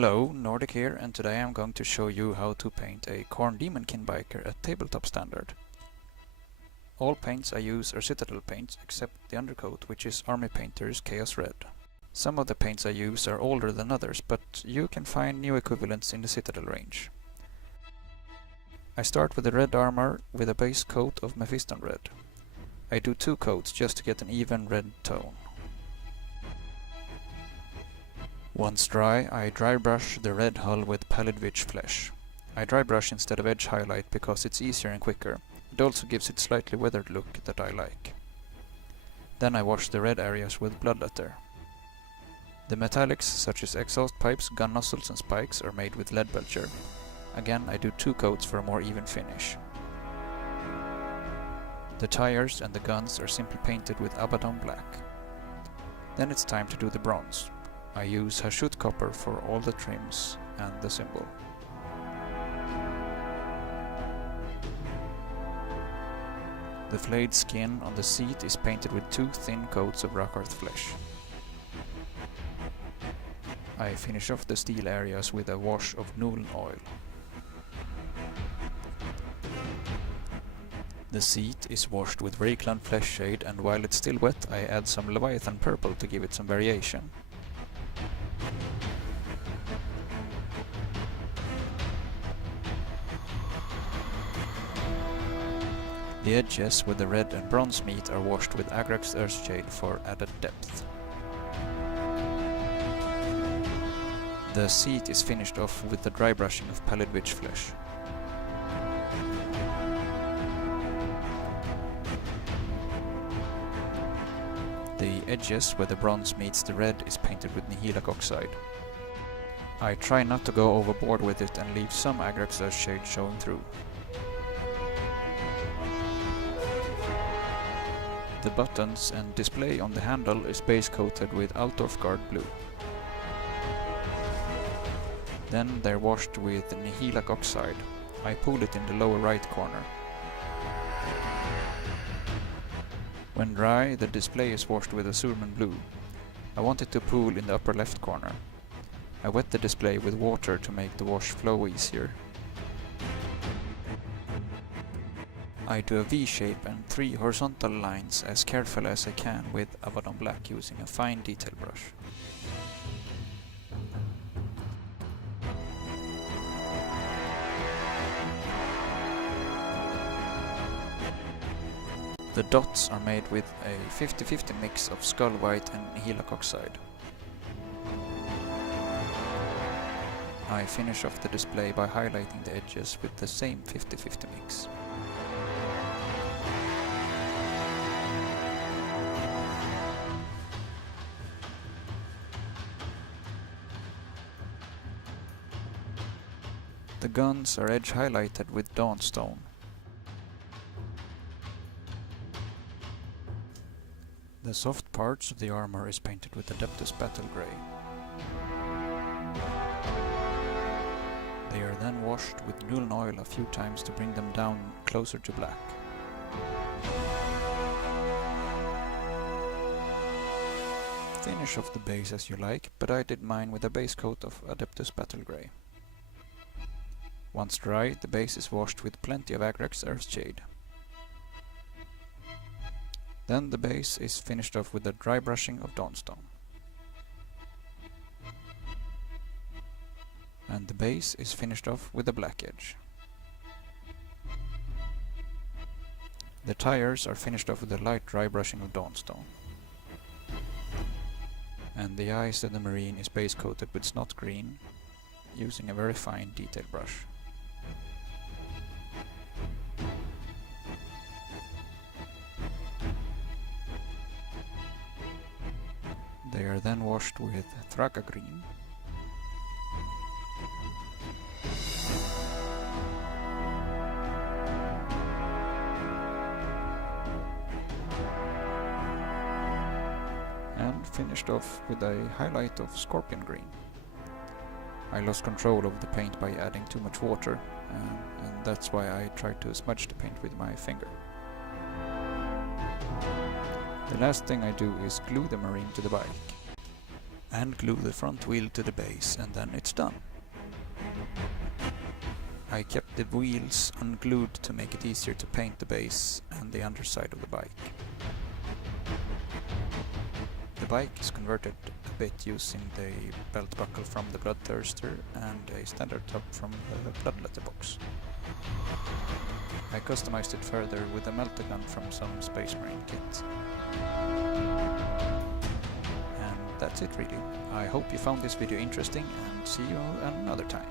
Hello, Nordic here, and today I'm going to show you how to paint a Khorne Daemonkin Biker at tabletop standard. All paints I use are Citadel paints, except the undercoat, which is Army Painter's Chaos Red. Some of the paints I use are older than others, but you can find new equivalents in the Citadel range. I start with the red armor with a base coat of Mephiston Red. I do 2 coats just to get an even red tone. Once dry, I dry brush the red hull with Pallid Wych Flesh. I dry brush instead of edge highlight because it's easier and quicker. It also gives it slightly weathered look that I like. Then I wash the red areas with Bloodletter. The metallics such as exhaust pipes, gun nozzles and spikes are made with Leadbelcher. Again, I do 2 coats for a more even finish. The tires and the guns are simply painted with Abaddon Black. Then it's time to do the bronze. I use Hashut copper for all the trims and the symbol. The flayed skin on the seat is painted with 2 thin coats of Rakarth Flesh. I finish off the steel areas with a wash of Nuln Oil. The seat is washed with Reikland fleshade, and while it's still wet I add some Leviathan purple to give it some variation. The edges with the red and bronze meat are washed with Agrax Earthshade for added depth. The seat is finished off with the dry brushing of Pallid Wych Flesh. The edges where the bronze meets the red is painted with Nihilac Oxcide. I try not to go overboard with it and leave some Agrax Earthshade showing through. The buttons and display on the handle is base coated with Altdorf guard blue. Then they're washed with Nihilac Oxcide. I pool it in the lower right corner. When dry, the display is washed with Asurmen blue. I want it to pool in the upper left corner. I wet the display with water to make the wash flow easier. I do a V-shape and 3 horizontal lines as carefully as I can with Abaddon Black using a fine detail brush. The dots are made with a 50-50 mix of Skull White and Nihilac Oxcide. I finish off the display by highlighting the edges with the same 50-50 mix. The guns are edge highlighted with Dawnstone. The soft parts of the armor is painted with Adeptus Battlegrey. They are then washed with Nuln Oil a few times to bring them down closer to black. Finish off the base as you like, but I did mine with a base coat of Adeptus Battlegrey. Once dry, the base is washed with plenty of Agrax Earthshade. Then the base is finished off with a dry brushing of Dawnstone. And the base is finished off with a black edge. The tires are finished off with a light dry brushing of Dawnstone. And the eyes of the marine is base coated with Snot green, using a very fine detail brush. They are then washed with Thraka green. And finished off with a highlight of Scorpion green. I lost control of the paint by adding too much water, and that's why I tried to smudge the paint with my finger. The last thing I do is glue the marine to the bike. and glue the front wheel to the base, and then it's done. I kept the wheels unglued to make it easier to paint the base and the underside of the bike. The bike is converted a bit using the belt buckle from the Bloodthirster and a standard top from the Bloodletter box. I customized it further with a melter gun from some Space Marine kit. And that's it really. I hope you found this video interesting, and see you another time.